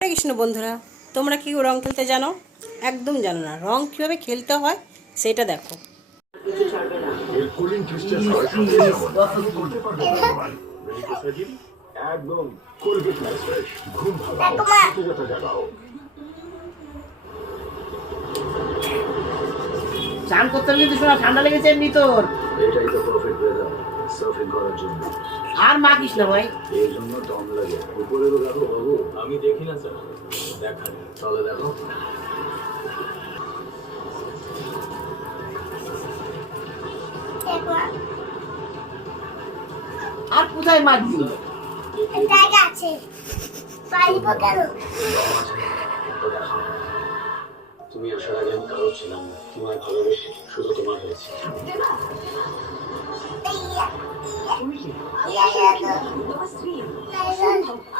হরে কৃষ্ণ বন্ধুরা, তোমরা কি রং খেলতে জানো? একদম জানো না। রং কিভাবে খেলতে হয় সেটা দেখো। চান করতে কিন্তু শোনা ঠান্ডা লেগেছে এমনি তোর। এটাই তো পারফেক্ট ওয়েদার সার্ফিং করার জন্য। আর মাখিস না ভাই, এর জন্য দম লাগে। উপরে তো দেখো বাবু। আমি দেখি না স্যার, দেখান তাহলে দেখো। আর কোথায় মাখবি? জায়গা আছে পাইব কেন? তুমি আসার আগে আমি কারো ছিলাম না। তোমায় ভালোবেসে শুধু তোমার হয়েছে।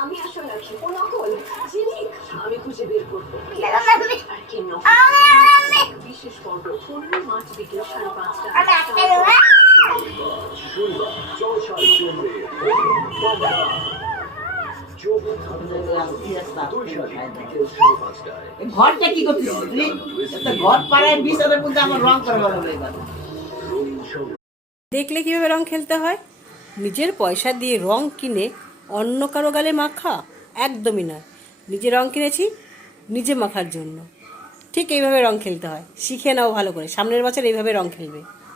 আমি আসলে ও নকল জিনিস আমি খুঁজে বের করবো আর কে নকল। বিশেষ পর্ব 15 মার্চ বিকেল 5:30। শুনবা চৌসাল জমবে ঘরটা কি করছিস তুই? একটা ঘর পাড়ায় বিছানার মধ্যে আমার রং করা গেল এবার। দেখলে কিভাবে রং খেলতে হয়? নিজের পয়সা দিয়ে রং কিনে অন্য কারো গালে মাখা একদমই নয়। নিজে রং কিনেছি নিজে মাখার জন্য। ঠিক এইভাবে রং খেলতে হয়। শিখে নাও ভালো করে, সামনের বছর এইভাবে রং খেলবে।